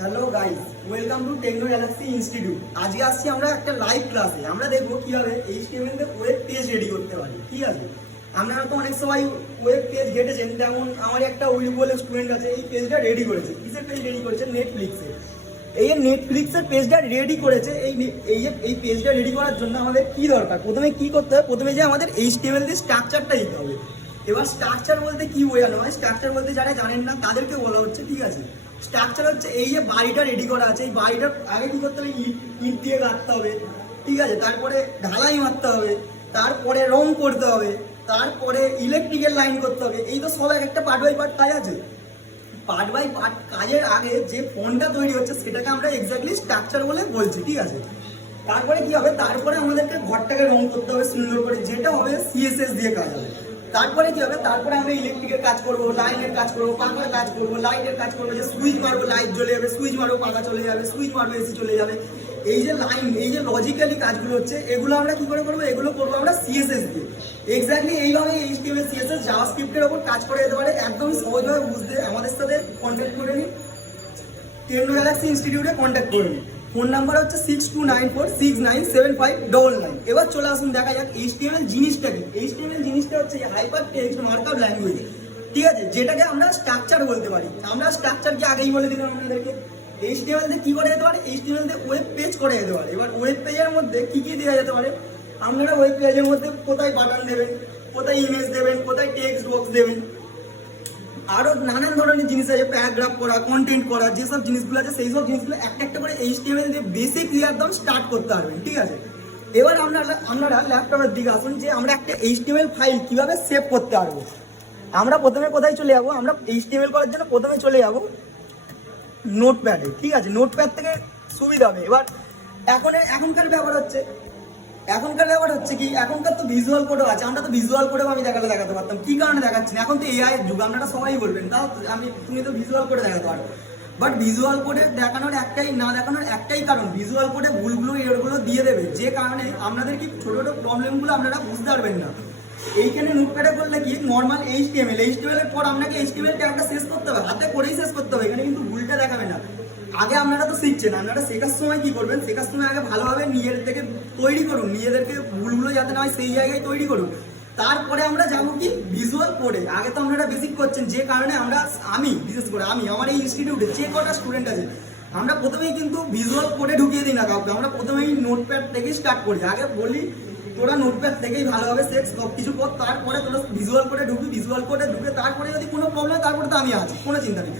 Hello guys, welcome to techno galaxy institute. আজকে আসছি আমরা একটা লাইভ ক্লাসে। আমরা দেখবো কিভাবে এইচটিএমএল তে ওয়েব পেজ রেডি করতে পারি। ঠিক আছে, আপনারা তো অনেক সময় ওয়েব পেজ ঘেটেছেন। যেমন আমার একটা উইল বলে স্টুডেন্ট আছে, এই পেজটা রেডি করেছে। কিসের পেজ রেডি করেছে? নেটফ্লিক্সের। এই যে নেটফ্লিক্সের পেজটা রেডি করেছে, এই পেজটা রেডি করার জন্য আমাদের কি দরকার? প্রথমে কি করতে হবে? প্রথমে যে আমাদের এইচটিএমএল দিয়ে স্ট্রাকচারটা দিতে হবে। এবার স্ট্রাকচার বলতে কি বোঝানো হয়? স্ট্রাকচার বলতে যারা জানেন না তাদেরকে বলা হচ্ছে। ঠিক আছে, স্ট্রাকচার হচ্ছে এই যে বাড়িটা রেডি করা আছে, এই বাড়িটার আগে কি করতে হবে? ইট দিয়ে গাঁথতে হবে। ঠিক আছে, তারপরে ঢালাই মারতে হবে, তারপরে রং করতে হবে, তারপরে ইলেকট্রিক্যাল লাইন করতে হবে। এই তো সব একটা পার্ট বাই পার্ট কাজ আছে। পার্ট বাই পার্ট কাজের আগে যে ফোনটা তৈরি হচ্ছে সেটাকে আমরা এক্স্যাক্টলি স্ট্রাকচার বলে বলছি। ঠিক আছে, তারপরে কি হবে? তারপরে আমাদেরকে ঘরটাকে রং করতে হবে সুন্দর করে, যেটা হবে সিএসএস দিয়ে কাজ হবে। তারপরে কি হবে? তারপরে আমরা ইলেকট্রিকের কাজ করবো, লাইনের কাজ করবো, পাখার কাজ করবো, লাইটের কাজ করবো। যে সুইচ মারবো লাইট জ্বলে যাবে, সুইচ মারবো পাখা চলে যাবে, সুইচ মারবো এসি চলে যাবে। এই যে লাইন, এই যে লজিক্যালি কাজগুলো হচ্ছে, এগুলো আমরা কি করে করবো? এগুলো করবো আমরা সিএসএস দিয়ে। এক্স্যাক্টলি এইভাবে এইচটিএমএল সিএসএস জাভাস্ক্রিপ্টের ওপর কাজ করে যেতে পারে। একদম সহজভাবে বুঝতে আমাদের সাথে কন্ট্যাক্ট করে নিন, টেকনো গ্যালাক্সি ইনস্টিটিউটে কন্ট্যাক্ট করে নিন। ফোন নাম্বার হচ্ছে 6294697599। এবার চলে আসুন, দেখা যাক এইচটিএমএল জিনিসটা কি। এইচটিএমএল জিনিসটা হচ্ছে হাইপার টেক্সট মার্কআপ ল্যাঙ্গুয়েজ। ঠিক আছে, যেটাকে আমরা স্ট্রাকচার বলতে পারি। আমরা স্ট্রাকচার কি আগেই বলে দিলাম আপনাদেরকে। এইচটিএমএল দিয়ে কি করে যেতে পারে? এইচটিএমএল দিয়ে ওয়েব পেজ করে যেতে পারে। এবার ওয়েব পেজের মধ্যে কি কি দেওয়া যেতে পারে? আপনারা ওয়েব পেজের মধ্যে কোথায় বাটন দেবেন, কোথায় ইমেজ দেবেন, কোথায় টেক্সট বক্স দেবেন, আরো নানান ধরনের জিনিস আছে, প্যারাগ্রাফ করা, কন্টেন্ট করা, যেসব জিনিসগুলো আছে সেই সব জিনিসগুলো একটা একটা করে এইচটিএমএল দিয়ে বেসিকলি একদম স্টার্ট করতে পারবেন। ঠিক আছে, এবার আপনারা ল্যাপটপের দিকে আসুন যে আমরা একটা এইচটিএমএল ফাইল কিভাবে সেভ করতে পারবো। আমরা প্রথমে কোথায় চলে যাবো? আমরা এইচটিএমএল করার জন্য প্রথমে চলে যাবো নোটপ্যাডে। ঠিক আছে, নোটপ্যাড থেকে সুবিধা হবে। এবার এখনকার ব্যাপার হচ্ছে কি, এখনকার তো ভিজুয়াল কোডও আছে। আমরা তো ভিজুয়াল কোডেও আমি দেখাতে পারতাম। কি কারণে দেখাচ্ছি না? এখন তো এআই এর যুগ, আপনারা সবাই বলবেন তাও তুমি তো ভিজুয়াল কোডে দেখাতে পারো। বাট ভিজুয়াল কোডে দেখানোর একটাই কারণ, ভিজুয়াল কোডে ভুলগুলো এরগুলো দিয়ে দেবে, যে কারণে আপনাদের কি ছোট ছোট প্রবলেমগুলো আপনারা বুঝতে পারবেন না। এইখানে নোটপ্যাডে করলে কি নর্মাল এইচটিএমএল এর পর আপনাকে এইচটিএমএল ট্যাগটা শেষ করতে হবে, হাতে করেই শেষ করতে হবে। এখানে কিন্তু ভুলটা দেখাবে না। আগে আপনারা তো শিখছেন, আপনারা শেখার সময় কি করবেন? শেখার সময় আগে ভালোভাবে নিজের থেকে তৈরি করুন, নিজেদেরকে ভুলগুলো যাতে না হয় সেই জায়গায় তৈরি করুন। তারপরে আমরা যাবো কি ভিজুয়াল কোডে। আগে তো আপনারা বেসিক করছেন, যে কারণে বিশেষ করে আমার এই ইনস্টিটিউটে যে কটা স্টুডেন্ট আছে, আমরা প্রথমেই কিন্তু ভিজুয়াল কোডে ঢুকিয়ে দিই না কাউকে। আমরা প্রথমেই নোটপ্যাড থেকে স্টার্ট করি। আগে বলি তোরা নোটপ্যাড থেকেই ভালোভাবে শেখ, সব কিছু কর, তারপরে তোরা ভিজুয়াল কোডে ঢুকবি। ভিজুয়াল কোডে ঢুকে তারপরে যদি কোনো প্রবলেম, তারপরে তো আমি আছি, কোনো চিন্তা নেই।